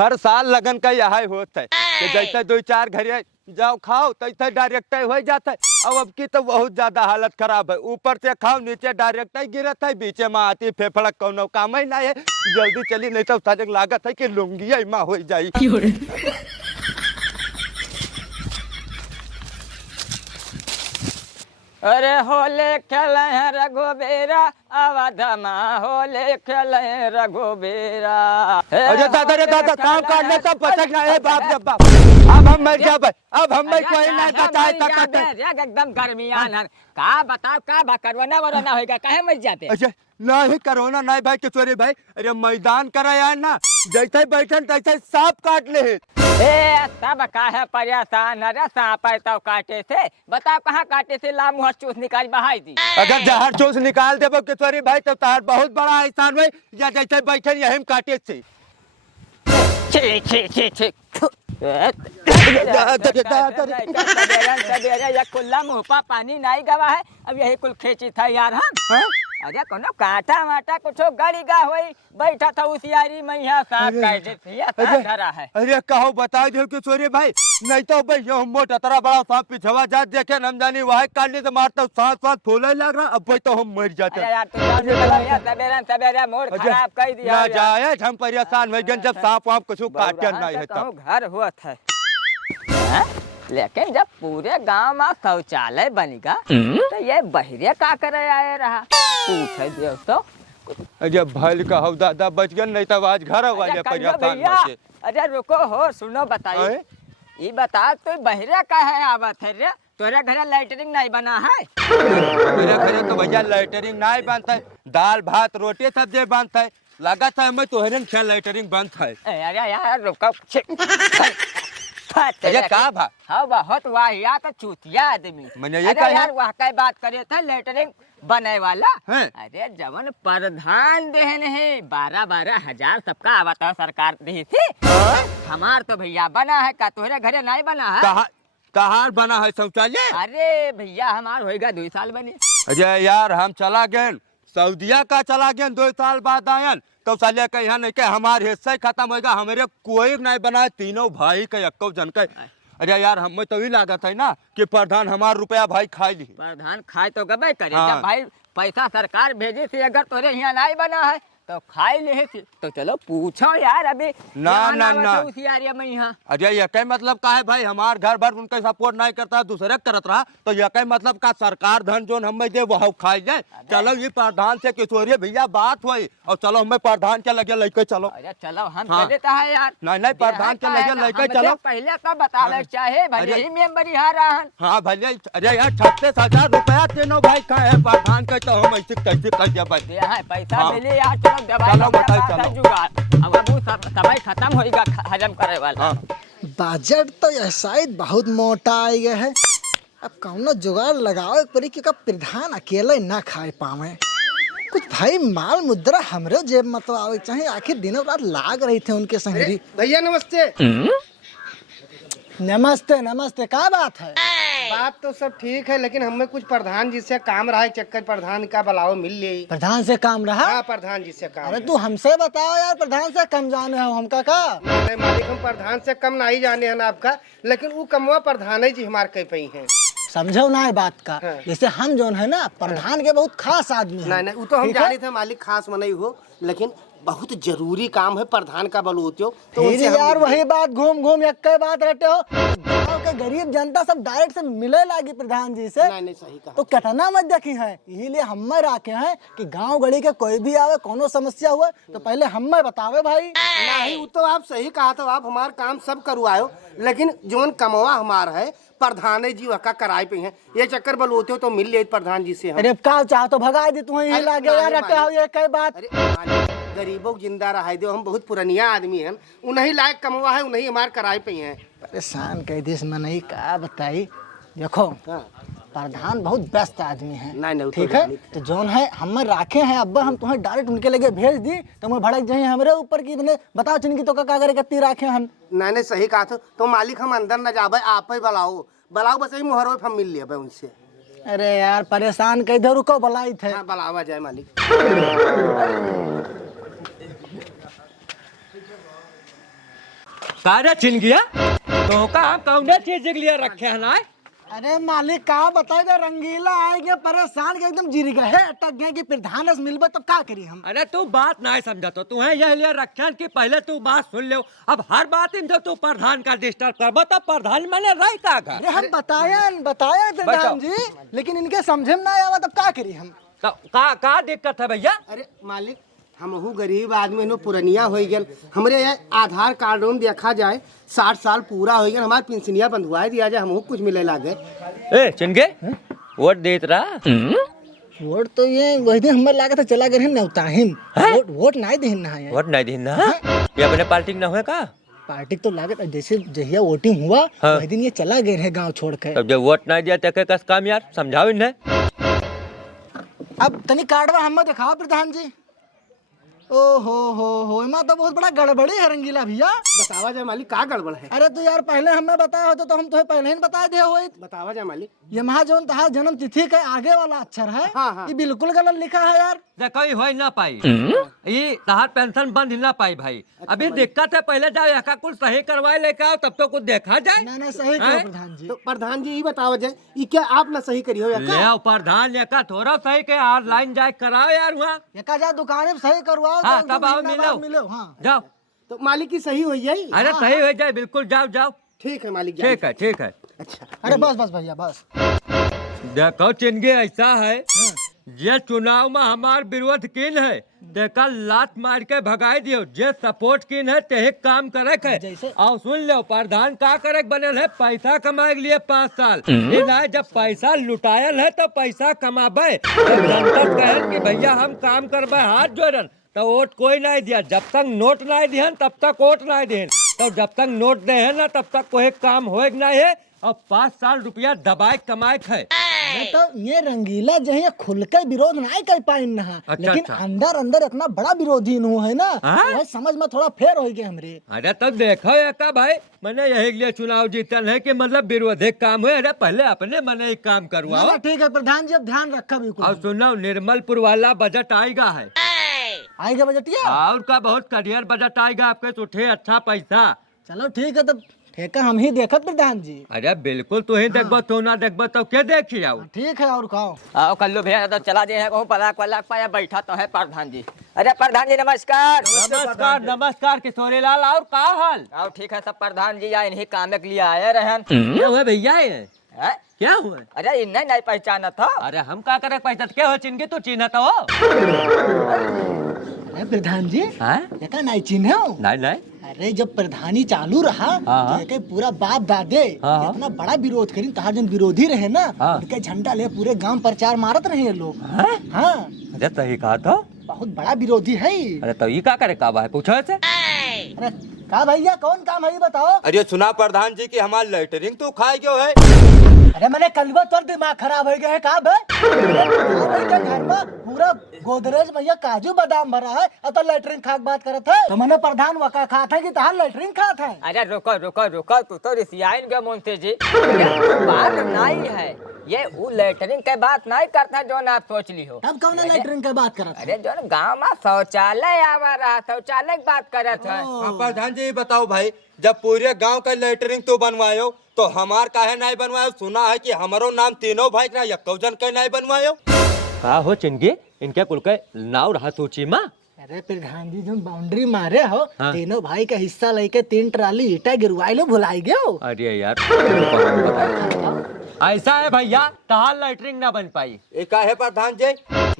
हर साल लगन का यही होता है कि जैसे 2-4 घरे जाओ खाओ तैसे डायरेक्ट हो जाता है। अब की तो बहुत ज्यादा हालत खराब है, ऊपर से खाओ नीचे डायरेक्ट गिरत है, बीचे में आती फेफड़क कोनो काम ही नहीं है। जल्दी चली नहीं तो सारे लागत है कि लुंगी माँ हो जाई। अरे होले खेले हैं रघुबीरा अवध में होले खेले हैं रघुबीरा। अरे दादा रे दादा काम काट ले सब पटक ना है बाप रे बाप। अब हम मर जा भाई, अब हम भाई कोई ना बताए तक एकदम गर्मियान है का बताओ का करवाना वरना होएगा काहे मर जाते। अच्छा नहीं करोना नहीं भाई किशोरी भाई, अरे मैदान कराया ना जैसे बैठन तैसे सांप काट ले। ए सब काहे परेशान अरे सांप तो काटे से बताओ कहाँ काटे से ला मुँह चूस निकाल बहाई दी। अगर जहर चूस निकाल दे किशोरी भाई तो तार बहुत बड़ा एहसान भाई, या जैसे बैठन यही काटे से। छी छी छी छी खुला मुँह पा पानी नहीं गवा है अब यही कुल खेची था यार हम। अरे कोनो काटा माटा कुछ गड़ी गा होई बैठा था उसियारी में यहाँ सांप काट देती धरा है। अरे कहो बता दो किशोरी भाई, नहीं तो भाई यो मोटा तरह बड़ा सांप पिछवा जा देखे हम जानी वह काटने से मारता सांस सांस फूले लग रहा, अब भाई तो हम मर जाते। सवेरे मूड खराब कर दिया जाए हम परेशान हो गए जब सांप वाप कुछ काटे नहीं है तब। घर हुआ था लेकिन जब पूरे गांव में शौचालय बनेगा तो ये बहिरे का करे आए रहा पूछे देव तो। अरे भल का हो दादा बच गए नहीं तो आज घर वाले परेशान होते। अरे रुको हो सुनो बताइए ये बता तो बहिरे का है आवत है रे तोरे घरे लाइटरिंग नहीं बना है। मेरे घरे तो भैया लाइटरिंग नहीं बनता है, दाल भात रोटी सब्जी बनता है, लगा था हमें तोहरे ख्याल लाइटरिंग बनता है। अरे यार रुको अरे का भा हाँ बहुत वाहिया तो चूतिया आदमी मैंने ये कहा यार वहाँ का बात करे थे लेटरिंग बने वाला है? अरे जवन प्रधान देन है 12-12 हजार सबका आवता सरकार दी थी। हमार तो भैया बना है का तोहरे घरे नहीं बना है। कहाँ बना है शौचालय? अरे भैया हमार होएगा 2 साल बनी। अरे यार हम चला गए सऊदिया का चला गए 2 साल बाद आयन तो साले का यहाँ नहीं के हमारे हिस्सा ही खत्म होगा, हमारे कोई नहीं बना, तीनों भाई का एक जन का। अरे यार हमें तो ही लागत है ना कि प्रधान हमारा रुपया भाई खाई ली। प्रधान खाए तो गबे करे जब भाई पैसा सरकार भेजे थी अगर तोरे यहाँ नहीं बना है तो खाई ले तो चलो पूछो यार अभी ना ना ना उसियारिया में यहाँ। अरे ये क्या मतलब का है भाई, हमार घर भर उनका सपोर्ट नहीं करता दूसरे करत रहा तो ये क्या मतलब का सरकार धन जो हमें दे वो खाई जाए। चलो ये प्रधान से किशोरी भैया बात हुई और चलो हमें प्रधान के लगे लेके चलो। अरे चलो हम चले है यार नहीं प्रधान के लगे लेके चलो पहले तो बतावे चाहे भले ही मेंबर यहाँ रहन। हाँ भले अरे यार 36,000 रुपया तीनों भाई का है प्रधान का तो हम ऐसे कैसे कर दिया भाई पैसा मिले यार चलो अब समय खत्म होगा हजम करे वाला। बजट तो यह शायद बहुत मोटा आ गया है, अब कौनो जुगाड़ लगाओ परी क्योंकि प्रधान अकेले ना खाए पावे कुछ भाई माल मुद्रा हमरे जेब में तो आवे चाहिए, आखिर दिनों रात लाग रही थे उनके संगरी। भैया नमस्ते। नमस्ते नमस्ते क्या बात है? बात तो सब ठीक है लेकिन हमें कुछ प्रधान जी से काम रहा है, चक्कर प्रधान का बुलाओ मिल ले। प्रधान से काम रहा? हाँ प्रधान जी से काम। अरे तू हमसे बताओ यार, प्रधान से कम जाने हो हमका का? नहीं मालिक हम प्रधान से कम नहीं जाने हैं आपका, लेकिन वो कमवा प्रधान जी हमारे कह पई है। समझो ना ये बात का। हाँ। जैसे हम जो है ना प्रधान के बहुत खास आदमी है। नहीं वो तो हम जाने थे मालिक खास मनाई हो, लेकिन बहुत जरूरी काम है प्रधान का बलूते हो तो फिर यार वही बात घूम घूम एक बात रहते हो, गाँव के गरीब जनता सब डायरेक्ट से मिले लागी प्रधान जी से। नहीं सही कहा। तो कटना मत देखी है, यही लिए हमें राखे हैं कि गांव गली के कोई भी आवे कोनो समस्या हुए तो पहले हमें बतावे भाई। नहीं वो तो आप सही कहा, तो आप हमारा काम सब करवायो, लेकिन जोन कमवा हमारा है प्रधान जी वह कराए पे हैं, ये चक्कर बलूते हो तो मिल ले प्रधान जी से। अरे का चाह तो भगा दे तू यही लागे यार रटे हो ये कई बात। अरे गरीबों को जिंदा रहा दो, हम बहुत पुरानिया आदमी हैं, उन्हीं लायक कमवा है उन्हीं हमारे कराए पे हैं। परेशान कह दिस में नहीं का बताई देखो। हाँ। प्रधान बहुत व्यस्त आदमी है। नहीं ठीक है तो जोन है हम राखे हैं, अब हम तुम्हें डायरेक्ट उनके लगे भेज दी तो मैं भड़क जाए हमारे ऊपर की मैंने बताओ चिन्ह तो का करे कत्ती राखे हम। नहीं सही कहा तो मालिक हम अंदर न जाबे, आप ही बुलाओ बस यही मुहर हम मिल लिए उनसे। अरे यार परेशान कह दो, रुको बुलाई थे। हाँ बुलावा जाए मालिक। कारे छिन गया तो का हम कौन चीज के लिए रखे हैं ना? अरे मालिक का बताएगा, रंगीला आएंगे परेशान के एकदम जिर गए अटक गए कि प्रधान से मिलबे तब का करी हम। अरे तू बात नहीं समझा तो तू है यह लिए रखे कि पहले तू बात सुन ले। अब हर बात इन तू प्रधान का डिस्टर्ब कर तब प्रधान मैंने राय का अरे हम बताया प्रधान जी, लेकिन इनके समझे में ना आवा तब का करी हम। तो का दिक्कत है भैया? अरे मालिक हमहू गरीब आदमी नो पुरनिया हो गया, हमरे आधार कार्ड में देखा जाए 60 साल पूरा हो गया, हमारे पेंशनिया बंधुआ दिया जाए, हमहू कुछ मिले लागे। ए चिनगे वोट देत रहा? वोट तो ये वही दिन हमें लागे था चला गए नौताहिम, वोट नहीं देहिन ना है। वोट नहीं देना ये अपने पार्टी न हुए का? पार्टी तो लागत जैसे जहिया वोटिंग हुआ वही दिन ये चला गए हैं गांव छोड़ के। तब जब वोट नहीं दिया तो कस काम यार समझाओ इन्हें। अब तनी कार्डवा हमें दिखाओ प्रधान जी। ओ हो इमा तो बहुत बड़ा गड़बड़ी है रंगीला भैया। बतावा जाए मालिक का गड़बड़ है? अरे तो यार पहले हमें बताया होता तो हम तुम्हें पहले ही बता दे हो। बतावा जाए मालिक। ये महा जो तहार जन्म तिथि के आगे वाला अक्षर है, हाँ। ये बिल्कुल गलत लिखा है यार। कोई हो ना पाई ये तहार पेंशन बंद ना पाई भाई। अभी दिक्कत है, पहले जाओ यहाँ कुछ सही करवाए लेके आओ तब तो कुछ देखा जाए। नहीं सही कहो प्रधान जी। तो प्रधान जी ये बतावा जाए ये क्या आप ना सही करी हो या ले का? आओ प्रधान का थोड़ा सही के ऑनलाइन जाए कराओ यार वहाँ। एका जा दुकान में सही करवाओ हाँ, तो तब आओ महीना बाद मिलो। हाँ। जाओ। तो मालिक की सही हो जाए। अरे सही हो जाए बिल्कुल, जाओ जाओ। ठीक है मालिक जाइए। ठीक है। अच्छा अरे बस भैया बस। देखो चिनगे ऐसा है जे चुनाव में हमार विरोध किन है देखा लात मार के भगाई दियो, जे सपोर्ट किन है ते काम करे के। जैसे? और सुन लो प्रधान का करे बनल है पैसा कमाए के लिए 5 साल। ये ना जब पैसा लुटायल है तो पैसा कमाबे, जब जनता कहे कि भैया हम काम करबे हाथ जोड़न तो वोट कोई नहीं दिया। जब तक नोट नहीं दिहन तब तक वोट नहीं दिहन, तो जब तक नोट दे है ना तब तक कोई काम होए नहीं है। और 5 साल रुपया दबाए कमाए है। तो ये रंगीला जो है खुल के विरोध नहीं कर पाई ना। लेकिन अच्छा। अंदर इतना बड़ा विरोधी नु है ना, हाँ? वही समझ में थोड़ा फेर हो गए हमरे। अरे तब देखो का भाई मैंने यही लिए चुनाव जीतल है कि मतलब विरोधी काम हुए। अरे पहले अपने मने एक काम करवाओ। ठीक है प्रधान जी, अब ध्यान रखा बिल्कुल। और सुनो निर्मलपुर वाला बजट आएगा है। आएगा बजटिया? और का बहुत करियर बजट आएगा आपके तो उठे अच्छा पैसा। चलो ठीक है, तब ठेका हम ही देखत प्रधान जी। अरे बिल्कुल तू ही देखबो, तू ना देखबो तो क्या देखी आओ। ठीक है और कहो। आओ कल्लू भैया तो चला दे है पलाक वलाक पाया बैठा तो है प्रधान जी। अरे प्रधान जी नमस्कार। नमस्कार किशोरीलाल, और का हाल? आओ ठीक है सब प्रधान जी या इन्हीं काम के लिए आए रहन। क्या हुआ भैया ये? हैं? क्या हुआ? अरे इन्हें नहीं पहचाना था। अरे हम का करे पैसा क्या हो चिनके तू चिन्हत हो? अरे प्रधान जी हाँ? एका नहीं चिन्ह हो? नहीं अरे जब प्रधानी चालू रहा हाँ। तो एके पूरा बाप दादे हाँ। इतना बड़ा विरोध करी, तहार जन विरोधी रहे ना हाँ। उनके झंडा ले पूरे गांव प्रचार मारत रहे ये लोग। हाँ? हाँ अरे सही कहा तो। बहुत बड़ा विरोधी है। अरे तो ये का करे का है पूछो से। अरे का भैया कौन काम है ये बताओ? अरे सुना प्रधान जी की हमार लेटरिंग तू खाए क्यों है? अरे मैंने कलवा तोर दिमाग खराब हो गया है का बे? घर में पूरा गोदरेज भैया काजू बादाम भरा है और तो लेटरिंग खा के बात करत है। तो मैंने प्रधान वका खात है कि तहार लेटरिंग खात है। अरे रुको तू तो रिसियाइन गया मुंशी जी। ये बात नहीं है, ये वो लेटरिंग के बात नहीं करता जो आप सोच ली हो। तब कौन लेटरिंग की बात करत है? अरे जो गाँव में शौचालय आवा रहा, शौचालय की बात करत है। हाँ प्रधान जी बताओ भाई, जब पूरे गांव का लेटरिंग तो बनवायो तो हमार काहे नहीं बनवायो? सुना है कि हमारो नाम तीनों भाई ना यक्को जन के नहीं बनवायो। का हो चिनगी इनके कुल के नाव रहा सूची में? अरे प्रधान जी जो बाउंड्री मारे हो हाँ। तीनों भाई का हिस्सा लेके 3 ट्राली ईटा गिरवाई लो भुलाई गयो। अरे यार ऐसा है भैया तहार लेटरिंग ना बन पाई। ये का है प्रधान जी?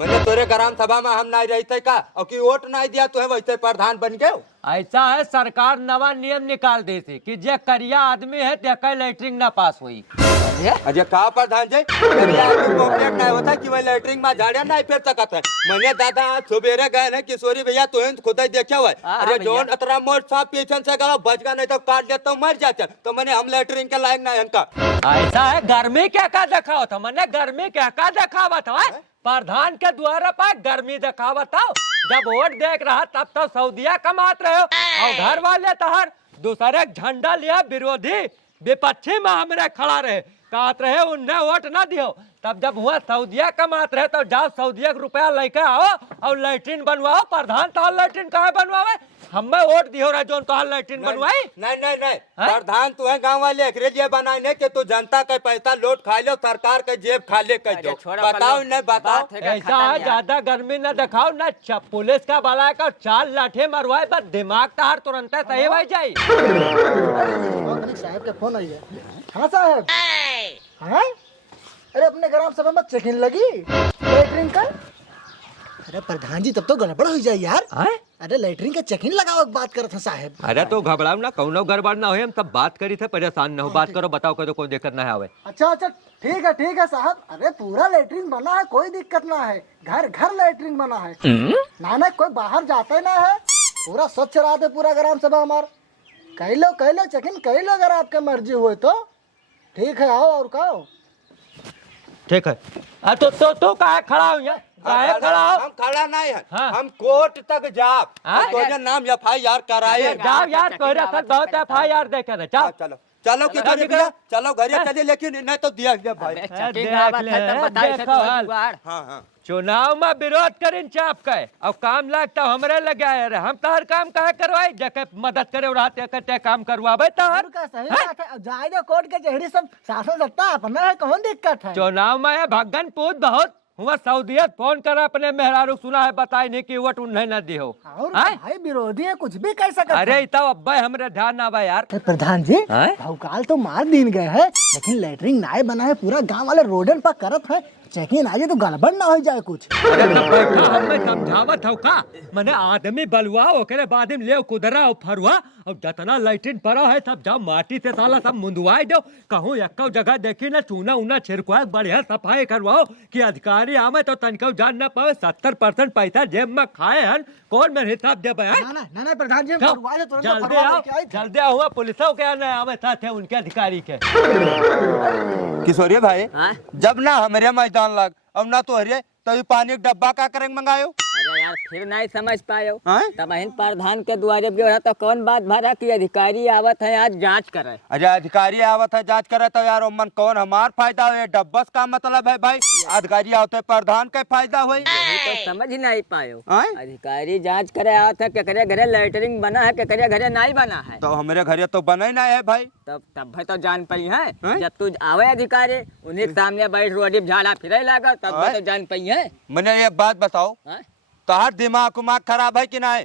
मैंने तोरे ग्राम सभा में हम नहीं रहते का और की वोट नहीं दिया तो है वैसे प्रधान बन गए। ऐसा है सरकार नवा नियम निकाल दी थी कि जे करिया आदमी है ते लेटरिंग ना पास हुई। अजय कहा प्रधान जी करिया आदमी को अपडेट नहीं होता कि वह लेटरिंग में झाड़िया नहीं फेर सकता है। मैंने दादा आज सुबेरे गए ना किशोरी भैया तो खुद ही देखा हुआ है। हाँ, अरे भैया। जोन अतरा मोट सांप पीछे से गया बच गया नहीं तो काट लेता मर जाते। तो मैंने हम लेटरिंग के लायक नहीं इनका। ऐसा है गर्मी क्या का दिखाओ था? मैंने गर्मी क्या का दिखावा था? प्रधान के द्वारा पर गर्मी दिखावा था। जब वोट देख रहा तब तो सऊदिया कमात रहे हो और घर वाले तहर दूसरे झंडा लिया विरोधी विपक्षी में हमरे खड़ा रहे कहत रहे उन्हें वोट ना दियो। तब जब हुआ सऊदिया कमात रहे तो जाओ सऊदिया के रुपया लेके आओ और लेटरिन बनवाओ। प्रधान तो लेटरिन कहाँ बनवावे? हमें वोट दियो रे जोन कहा लैट्रिन बनवाई। नहीं प्रधान तू है गाँव वाले एकरे लिए बनाए नहीं कि तू जनता का पैसा लौट खा लो सरकार के जेब खा ले कर दो। बताओ नहीं बताओ। ऐसा है ज्यादा गर्मी न दिखाओ न पुलिस का बला का 4 लाठे मरवाए बस दिमाग तार तुरंत सही हो जाये। साहब के फोन आई है। हाँ साहब। हाँ? अरे अपने ग्राम सभा में चेकिंग लगी लेटरिन का। अरे प्रधान जी तब तो गड़बड़ हो जाए यार। अरे लेटरिन का चेकिंग लगाओ बात करत है साहब। अरे तो घबराओ ना कौनो गड़बड़ ना हो हम सब बात करी थे परेशान न हो बात करो बताओ करो कोई दिक्कत ना आवे। अच्छा ठीक है साहब। अरे पूरा लेटरिन बना है कोई दिक्कत ना है। घर घर लेटरिन बना है ना कोई बाहर जाता ही ना है। पूरा स्वच्छ रहा थे पूरा ग्राम सभा हमार। कह लो चेकिंग कह लो अगर आपके मर्जी हुए तो। ठीक है आओ और कहो। ठीक है तो कहाँ खड़ा हो यहाँ खड़ा हो। हम खड़ा नहीं है। हाँ। हम कोर्ट तक जाओ तो नाम FIR कराए। जाओ यार तोरे साथ बहुत FIR देखे ना जाओ। चलो कि चलो, भैया चलो घरे चलिए लेकिन नहीं तो दिया गया भाई। हाँ चुनाव में विरोध करें चाप का अब काम लगता हमरे लगे रे हम तहर काम कहे करवाई जके मदद करे उड़ाते कते काम करवाबे तहर का सही बात है। जाए कोर्ट के चेहरे सब शासन सत्ता अपना है कौन दिक्कत है। चुनाव में भगन पूत बहुत हुआ सऊदियत फोन करा अपने मेहरारू सुना है बताई नहीं कि वोट उन्हें न दी हो। और भाई विरोधी है कुछ भी कह सकते। अरे तब अब्बा हमरे ध्यान आवा यार। प्रधान जी भौकाल तो मार दिन गए है लेकिन लेटरिन नाय बना है पूरा गांव वाले रोडन पर करत है। चेकिंग आजे तो गड़बड़ ना हो जाए कुछ। अरे तब बैठा हमें समझावत हो का मने आदमी बलुआ ओकरे बाद में ले कुदरा और फरुआ और जतना लैट्रिन पड़ा है सब जाओ माटी से साला सब मुंदवाई दो। कहूँ एक जगह देखी ना चूना उना छिड़कवाए बढ़िया सफाई करवाओ कि अधिकारी आवे तो तनिको जान न पावे 70% पैसा जेब में खाए हन कौन मेरे हिसाब दे ना प्रधान जी जल्दी आओ पुलिसों के आने आवे साथ है उनके अधिकारी के। किशोरी भाई जब ना हमारे मैदान लग अब ना तो हरिये तभी पानी का डब्बा का करेंगे मंगायो। अरे यार फिर नहीं समझ पायो तब प्रधान के द्वारे भी तो कौन बात भरा कि अधिकारी आवत है आज जांच करे। अरे अधिकारी आवत है जांच करे तो यार मन कौन हमार फायदा है डब्बस का मतलब है भाई अधिकारी आवते प्रधान का फायदा हुई तो समझ ही नहीं पायो। अधिकारी जांच करे आवत है केकरे घरे लेटरिंग बना है केकरे घरे नहीं बना है। तो हमारे घरे तो बना ही नहीं है भाई। तब भाई तो जान पाई है जब तू आवे अधिकारी उन्हीं के सामने बैठ रोडी झाड़ा फिरे लगा तब तो जान पाई है। मैंने एक बात बताओ तोहार दिमाग उमाग खराब है कि नहीं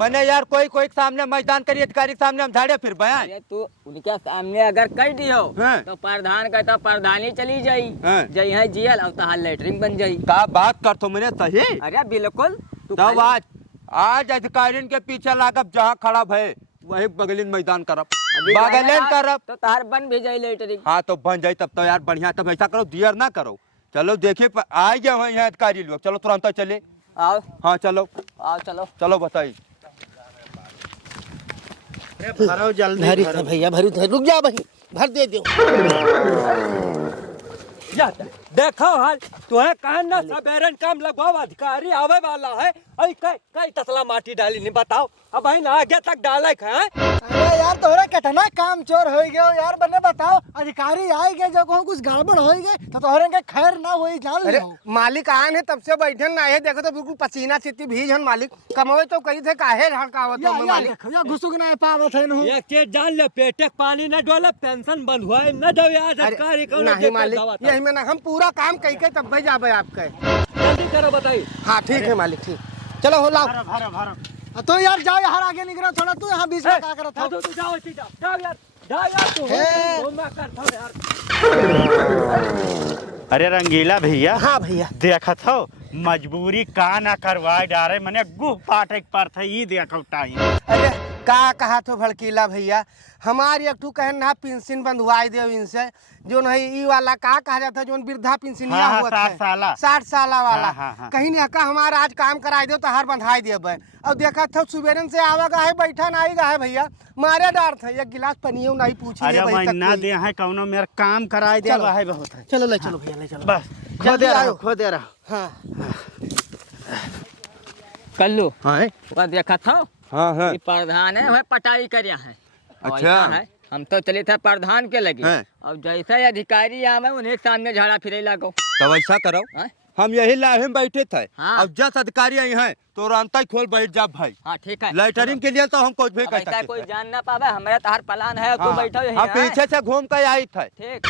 मैंने यार कोई के सामने मैदान करी अधिकारी के सामने हम झाड़े फिर बयान तू उनके सामने अगर कर दियो तो प्रधान का तो प्रधानी चली जाई जई है जियल और तहार लेटरिंग बन जाई। का बात कर तो मैंने सही। अरे बिल्कुल तब आज अधिकारियों के पीछे लागब जहाँ खड़ा है वही बगलिन मैदान करब बगलिन करब तो तहार बन भी जाई लेटरिंग। हाँ तो बन जाये तब तो यार बढ़िया तब ऐसा करो देर ना करो। चलो देखिए आ गए हैं यहाँ अधिकारी लोग चलो तुरंत चले आओ। हाँ चलो आओ चलो बताइए। भरो जल्दी भैया भरू रुक जा भाई भर दे दो। देखो हाल तुम्हें कहन ना सबेरन काम लगवाओ अधिकारी आवे वाला है कई तसला माटी डाली नहीं बताओ अब ना आगे तक डाले है। अरे यार तोरा कितना काम चोर हो गयो यार बने बताओ अधिकारी आए गए जो कहूं कुछ गड़बड़ हो गए तो तोहरे के खैर ना होई जान ले। मालिक आन है तब से बैठन ना है देखो तो बिल्कुल पसीना सीती भीज हन मालिक कमवे तो कही थे काहे हड़कावत हो मालिक या घुसुक ना पावत है नु एक चीज जान ले पेटे पानी न डोले पेंशन बंद हुआ न दो यार अधिकारी को नहीं मालिक यही में ना हम पूरा काम कही के तब जाबे आपके जल्दी करो बताइए। हाँ ठीक है मालिक ठीक चलो हो लाओ तो यार जाओ यार आगे निकलो थोड़ा तू यहाँ बीच में क्या करत है। तो जाओ यार तू मैं करता हूं यार। अरे रंगीला भैया हाँ भैया देखत हो मजबूरी का ना करवाए डारे मने गुह पाटे पर था ये देखो टाइम। अरे का कहा तो भड़कीला भैया हमारी एक ठू कहन ना पेंशन बंधवाई दे इनसे जो नहीं ई वाला का कहा जाता है जो वृद्धा पेंशन लिया हुआ 60 साला वाला कहीं नहीं का हमारा आज काम कराई दो तो हर बंधाई दे और देखा था सुबेरन से आवेगा है बैठा नहीं गा है भैया मारे डार था एक गिलास पनियो नहीं पूछी अरे महीना दे है कौनो मेरा काम कराई दे है बहुत है। चलो ले चलो भैया ले चलो बस खो दे रहा हाँ कल्लू हाँ वो देखा था हाँ प्रधान है वह पटाई कर है। अच्छा है हम तो चले थे प्रधान के लगे हाँ। और जैसे ही अधिकारी आवे उन्हें सामने झाड़ा फिरे लगो। तब ऐसा करो हम यही लाहे में बैठे थे। हाँ। अब जस अधिकारी आई हैं तो रांता ही खोल बैठ जा भाई। हाँ ठीक है। लेटरिंग के लिए तो हम कुछ भी अब कर ऐसा सकते कोई हैं। जान ना पावे, हमारा तहार प्लान है, तू बैठो यहीं। हम हैं? पीछे से घूम कर आई थे। ठीक।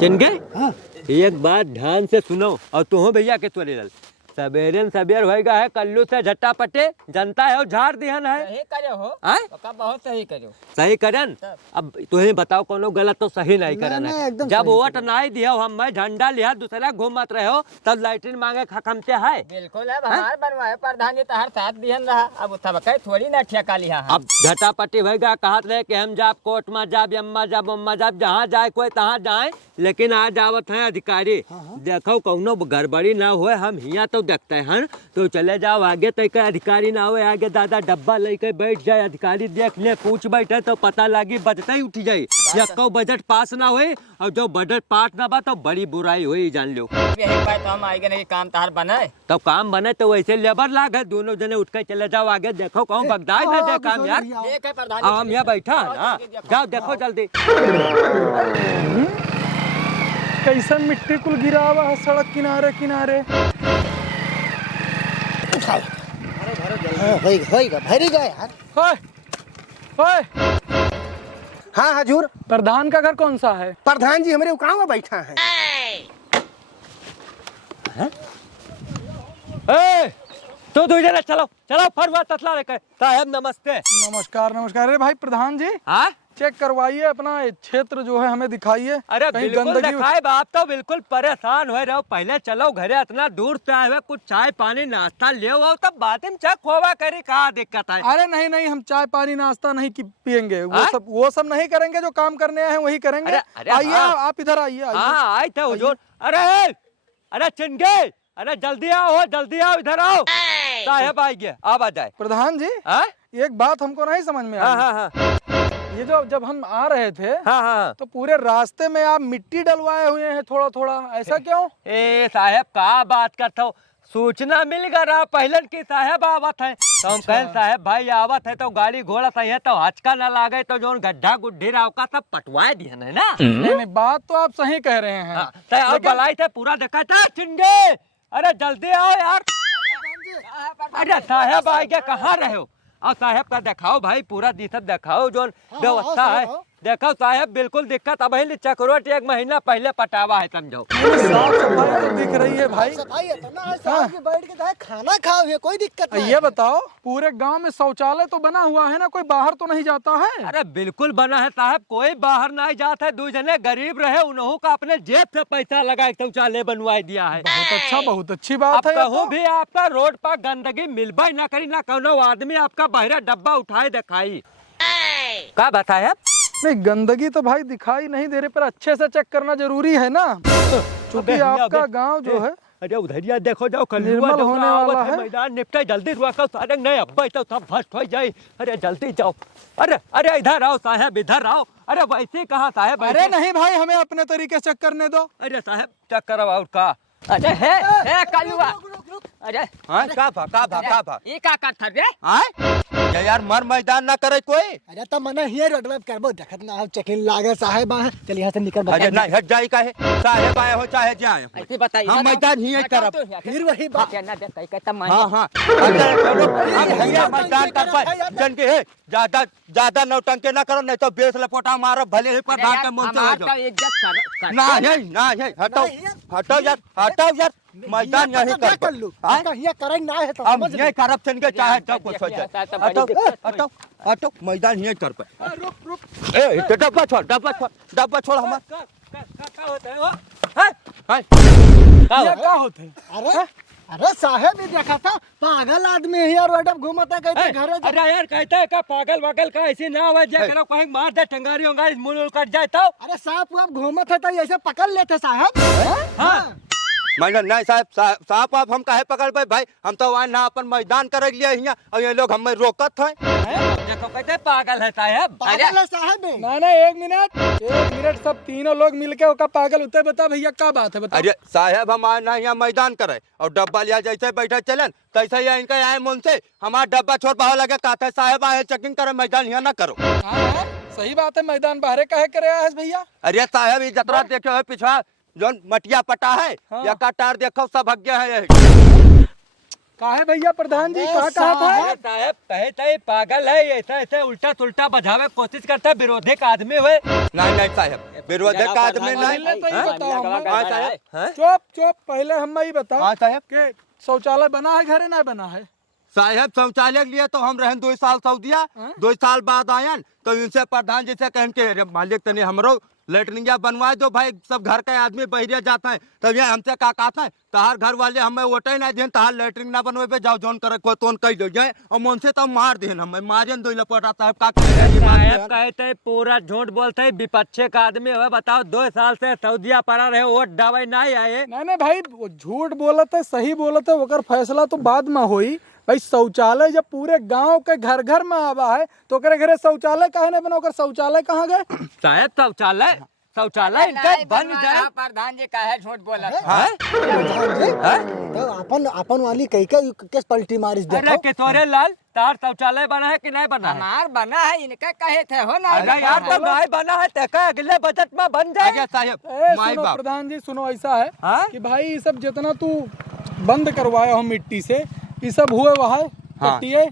चिनके एक बात ध्यान से सुनो और तुम भैया के तोरे लल सवेरे सवेर होएगा है कल्लू से झट्टा पटे जनता है और झाड़ दिहन है। सही करे हो। आय? पक्का बहुत सही करो। सही करन। अब तुम्हें बताओ कोनो गलत तो सही नहीं करन नहीं, है। एकदम जब सही वोट नहीं दिया हम मैं झंडा लिया दूसरा घूमत रहे हो तब लाइटिन मांगे खमते है। बिल्कुल अब हमार बनवाए प्रधान जी तहार साथ दिहन रहा, अब सब कहीं थोड़ी ना ठेका लिया है। अब झटापटी भैया कहत रहे कि हम जाब कोर्ट में जाब अम्मा जाब उम्मा जाब जहाँ जाए कोई तहाँ जाए, लेकिन आज आवत है अधिकारी। देखो कौनो गड़बड़ी ना हुए हम हिया तो देखते हैं तो चले जाओ आगे तो एक अधिकारी ना हुए आगे दादा डब्बा लेके बैठ जाए, अधिकारी देख ले पूछ बैठे तो पता लगी बजते ही उठ जाये या को बजट पास ना हुए और जो बजट पास ना बा तो बड़ी बुराई हुई जान लो। यही पाए तो हम आएंगे नहीं काम तहार बनाए। तो काम बने तो वैसे लेबर लाग है, दोनों जने उठ के चले जाओ आगे देखो कहूँ बगदाद ना दे काम यार। ठीक है प्रधान अब हम यहाँ बैठा है ना, जाओ देखो जल्दी। कैसन मिट्टी कुल गिरा हुआ है सड़क किनारे किनारे। होएगा भरी गए यार। ओए ओए, हाँ हजूर। प्रधान का घर कौन सा है? प्रधान जी हमारे गाँव में बैठा है। ए, तो दो जने चलो चलो फरवा तसला लेकर साहब नमस्ते। नमस्कार नमस्कार। अरे भाई प्रधान जी हाँ चेक करवाइए अपना क्षेत्र जो है, हमें दिखाइए। अरे कहीं बिल्कुल गंदगी- दिखाए बाप तो बिल्कुल परेशान हो रहे हो। पहले चलो घरे इतना दूर से आए हुए कुछ चाय पानी नाश्ता ले आओ तब बात में चेक होवा करी कहाँ दिक्कत है। अरे नहीं नहीं, हम चाय पानी नाश्ता नहीं पियेंगे, हाँ? वो सब नहीं करेंगे। जो काम करने आए हैं वही करेंगे। अरे, अरे, आइए हाँ। आप इधर आइए। हाँ आए थे हुजूर। अरे अरे चिनके, अरे जल्दी आओ जल्दी आओ इधर आओ, साहब आ गए अब आ जाए। प्रधान जी हाँ एक बात हमको नहीं समझ में हाँ आई। हाँ हाँ ये जो जब हम आ रहे थे हाँ हाँ। तो पूरे रास्ते में आप मिट्टी डलवाए हुए हैं थोड़ा थोड़ा, ऐसा क्यों? ए साहब का बात करता हो, सूचना मिल गया पहलन की साहब आवत है तो हम कहें साहब भाई आवत है तो गाड़ी घोड़ा सही है तो हचका न लागे तो जो गड्ढा गुड्ढी राव का सब पटवाए दिए है ना। नहीं नहीं, बात तो आप सही कह रहे हैं। हाँ, तो अब बलाई थे पूरा देखा था चिंगे। अरे जल्दी आओ यार। अरे साहब आ गया, कहाँ रहे हो? और साहब का दिखाओ भाई पूरा दिशा दिखाओ जो व्यवस्था है। देखो साहब बिल्कुल दिक्कत अब ही चक्रोट 1 महीना पहले पटावा है समझो। साफ सफाई तो दिख रही है भाई। सफाई इतना है साहब कि बैठ के चाहे खाना खाओ, ये कोई दिक्कत नहीं। ये बताओ पूरे गांव में शौचालय तो बना हुआ है ना, कोई बाहर तो नहीं जाता है? अरे बिल्कुल बना है साहब, कोई बाहर नहीं जाता है। 2 जने गरीब रहे उन्हों का अपने जेब से पैसा लगा के शौचालय बनवा दिया है। बहुत अच्छा, बहुत अच्छी अब बात है। ये कहूँ तो। भी आपका रोड पर गंदगी मिलबा ना करी ना कोनो आदमी आपका बहरा डब्बा उठाए दिखाई का बताए। नहीं गंदगी तो भाई दिखाई नहीं दे रही, पर अच्छे से चेक करना जरूरी है ना, क्योंकि आपका गांव जो है अरे उधरिया देखो जाओ निर्मल होने वाला है। मैदान निपटे जल्दी रुआ सारे नहीं अब तो सब भस्ट हो जाए। अरे जल्दी जाओ। अरे अरे इधर आओ साहब इधर आओ। अरे वैसे कहाँ साहब? अरे नहीं भाई, हमें अपने तरीके से चेक करने दो। अरे साहब चक्कर और का अरे हे कालुआ। अरे हाँ का भा ये का करता रे? आए यार मर मैदान ना करे कोई। अरे तो मना हियर रोडवे करबो, देखत ना आप चेकिंग लागे साहेब आ। चल यहां से निकल। अरे नहीं हट जाई का है, साहेब आए हो चाहे जाए हो। ऐसे बताइए हम मैदान ही करब। फिर वही बात। क्या ना दे कहीं कहता मान। हाँ हाँ हम ये मैदान कर पाए जन के है। ज्यादा नौटंकी ना करो नहीं तो बेस लपोटा मारो भले ही प्रधान के मुंह से हो जाओ। इज्जत कर ना है हटाओ हटाओ यार मैदान यही कर लू हाँ? कहिए करे ना है तो हम समझ ये करप्शन के चाहे सब कुछ हो जाए। हटाओ हटाओ हटाओ मैदान यही कर पाए। ए डब्बा छोड़ हमारा ये क्या होते हैं? अरे अरे साहेब ये देखा था पागल आदमी हियर रोडवे घूमता कहते घरे जा। अरे यार कहता है का पागल वागल का ऐसे ना हो जाए करो कहीं मार दे टंगारी उंगारी मुंह कट जाए तो। अरे साहब आप घूमत है तो ऐसे पकड़ लेते साहब। हाँ मैंने नहीं साहब आप हम काहे पकड़ पाए भाई? हम तो वहाँ ना अपन मैदान कर लिए हियां और ये लोग हमें रोकत है। देखो कहते पागल है साहब। पागल है साहब। ना ना एक मिनट सब तीनों लोग मिलके ओका पागल होते। बता भैया क्या बात है बता। अरे साहब हम आए ना यहाँ मैदान करे और डब्बा लिया जैसे बैठे चलन तैसे ही इनका आए मन से हमारा डब्बा छोड़ पाओ लगे कहते साहब आए चेकिंग करे मैदान यहाँ ना करो। हाँ, सही बात है, मैदान बाहर काहे करे आए भैया? अरे साहब ये जतरा देखे हो पिछवा जोन मटिया पटा है हाँ। या कटार देखो सब हग गया है यही। काहे भैया प्रधान जी कहा कहा था अरे साहब कहे तय पागल है ऐसा ऐसे उल्टा सुल्टा बजावे कोशिश करता है विरोधी का आदमी हुए। नहीं नहीं साहब विरोधी का आदमी नहीं। पहले तो ये बताओ हमें। हाँ साहब। चुप चुप पहले हम ही बताओ हाँ साहब। कि शौचालय बना है घरे ना बना है। साहब शौचालय के लिए तो हम रहन 2 साल सऊदिया, 2 साल बाद आयन तो इनसे प्रधान जी से कहन के "अरे मालिक तने हमरो लेटरिंगिया बनवाए दो भाई, सब घर के आदमी बहरिया जाते हैं तब ये हमसे का कहते हैं तहार घर वाले हमें वोटे नहीं देन तहार लेटरिंग ना बनवे पे जाओ जोन करे को तोन कह दो जाए और मन से तो मार देन हमें मारियन दो लपटा साहब का साहब कहते पूरा झूठ बोलते है विपक्षे का आदमी हुए। बताओ 2 साल से सऊदिया पड़ा रहे वोट डावे नहीं आए। नहीं भाई वो झूठ बोलत है सही बोलत है ओकर फैसला तो बाद में होई। भाई शौचालय जब पूरे गांव के घर घर में आवा है तो ओकरे घरे शौचालय काहे नहीं बना, ओकर शौचालय कहाँ गए? साहब शौचालय इनका बन जाए। प्रधान जी काहे झूठ बोला तो अपन वाली कई का केस पलटी मारिस अरे देखो। किशोरे लाल तार शौचालय बना है कि नहीं बना है? हमार बना है इनका कहे थे हो ना। अरे यार तो नहीं बना है तो का अगले बजट में बन जाए। अरे साहब ए, माई सुनो बाप प्रधान जी सुनो ऐसा है हाँ? कि भाई ये सब जितना तू बंद करवाया हो मिट्टी से ये सब हुए वहाँ हाँ। कटिए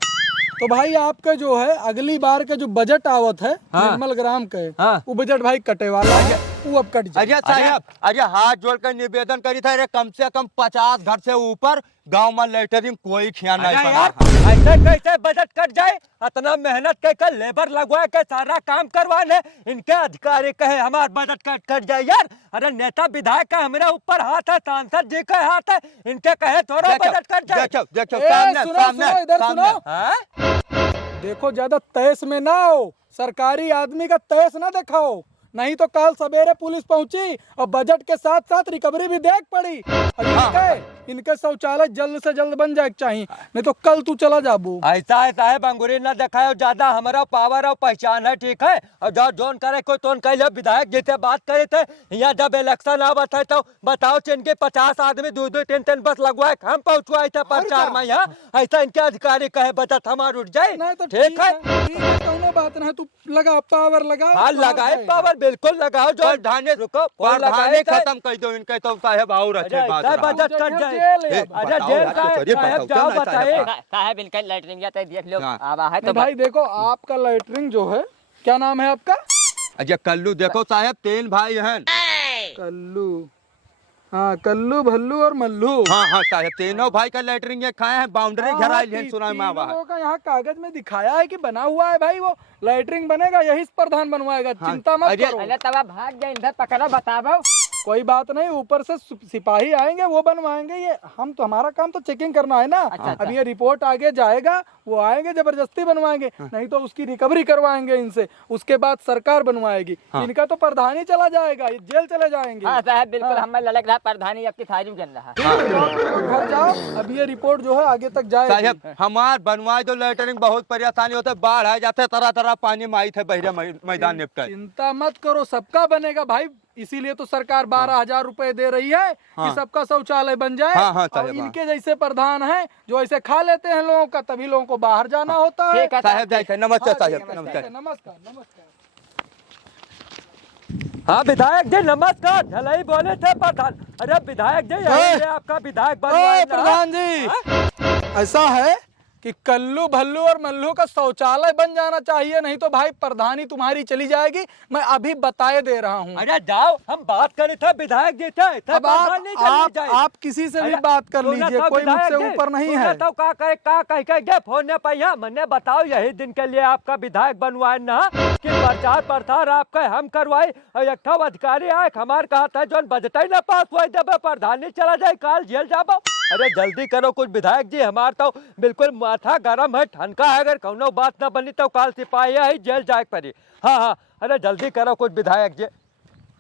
तो भाई आपका जो है अगली बार का जो बजट आवत है हाँ। निर्मल ग्राम के हाँ। वो बजट भाई कटे वाला है वो अब कट जाए। अरे साहब अरे हाथ जोड़कर निवेदन करी था अरे कम से कम 50 घर से ऊपर गांव में लेटरिंग कोई खिया नहीं अरे बना यार है। ऐसे कैसे बजट कट जाए? इतना मेहनत कर लेबर लगवा के सारा काम करवाने इनके अधिकारी कहे हमार बजट कट जाए। यार अरे नेता विधायक का हमारे ऊपर हाथ है, सांसद जी का हाथ है, इनके कहे थोड़ा बजट कट जाए। देखो देखो ए, सामने सुनो, सामने सुनो, इधर सामने। सुनो। हाँ? देखो ज्यादा तेज में ना हो, सरकारी आदमी का तेज ना दिखाओ नहीं तो कल सवेरे पुलिस पहुंची और बजट के साथ साथ रिकवरी भी देख पड़ी। और इनके शौचालय जल्द से जल्द बन जाए चाहिए नहीं तो कल तू चला जाबू। ऐसा है बंगुरी न दिखाओ ज्यादा हमारा पावर और पहचान है ठीक है। और जो जोन करे कोई तोन कह लो विधायक जी से बात करे थे यहाँ जब इलेक्शन आवत है तो बताओ इनके 50 आदमी 2-2-3-3 बस लगवाए हम पहुंचवाए थे प्रचार में यहाँ। ऐसा इनके अधिकारी कहे बजट हमार उठ जाए नहीं तो ठीक है। कौनो बात नहीं तू लगा पावर लगा। हाँ लगाए पावर बिल्कुल लगाओ जो प्रधाने रुको प्रधाने खत्म कर दो इनके तो साहब और अच्छे बात रहा। बजट कट जाए। ए, अच्छा बताओ जेल यार, का किशोरी, साहब बताओ जाओ ना, बताइए। साहब। साहब इनका लेटरिंग जाता है देख लो हाँ। आवा है तो भाई देखो आपका लेटरिंग जो है क्या नाम है आपका? अजय कल्लू देखो साहब 3 भाई हैं। कल्लू। हाँ कल्लू भल्लू और मल्लू। हाँ हाँ साहब तीनों भाई का लेटरिंग खाए हैं बाउंड्री हाँ, घेराई है सुना में आवा है। तीनों का यहाँ कागज में दिखाया है कि बना हुआ है भाई वो लेटरिंग बनेगा यही प्रधान बनवाएगा। हाँ, चिंता मत अरे, करो। अरे तब भाग गए इधर पकड़ो बताओ। कोई बात नहीं ऊपर से सिपाही आएंगे वो बनवाएंगे। ये हम तो हमारा काम तो चेकिंग करना है ना। अब ये रिपोर्ट आगे जाएगा वो आएंगे जबरदस्ती बनवाएंगे नहीं तो उसकी रिकवरी करवाएंगे इनसे उसके बाद सरकार बनवाएगी। इनका तो प्रधान ही चला जाएगा ये जेल चले जाएंगे। हाँ साहब बिल्कुल हमें लग रहा प्रधानी आपकी थारी जल रहा। घर जाओ अब ये रिपोर्ट जो है आगे तक जाएगी। साहब हमार बनवाए दो लेटरिंग बहुत परेशानी होता है बाढ़ आ जाते तरह तरह पानी में आई थे बहरे मैदान निपटे। चिंता मत करो सबका बनेगा भाई इसीलिए तो सरकार 12,000 रुपए दे रही है कि सबका शौचालय बन जाए। हाँ, हाँ, और साहब, इनके जैसे प्रधान हैं जो ऐसे खा लेते हैं लोगों का तभी लोगों को बाहर जाना होता है। ठीक है साहब जाए नमस्ते हाँ, साहब ठीक है, नमस्ते। नमस्कार नमस्कार। हाँ विधायक जी नमस्कार। झलई बोले थे प्रधान। अरे विधायक जी यही से आपका विधायक बनवाए ना। प्रधान जी ऐसा है कि कल्लू भल्लू और मल्लू का शौचालय बन जाना चाहिए नहीं तो भाई प्रधानी तुम्हारी चली जाएगी। मैं अभी बताए दे रहा हूँ। अरे जाओ हम बात करे थे विधायक जी थे अब आप किसी से भी बात कर लीजिए कोई मुझसे ऊपर नहीं है। तो का कह के फोन पे यहाँ मैंने बताओ यही दिन के लिए आपका विधायक बनवाए ना कि प्रचार प्रसार आपका हम करवाए और एक अधिकारी आए हमार कहा था जो बजट ही ना पास हुआ जब प्रधानी चला जाए काल जेल जाबो। अरे जल्दी करो कुछ विधायक जी हमार तो बिल्कुल माथा गरम है ठनका है अगर कौनो बात ना बनी तो काल सिपाही है जेल जाए पड़ी। हाँ हाँ अरे जल्दी करो कुछ विधायक जी।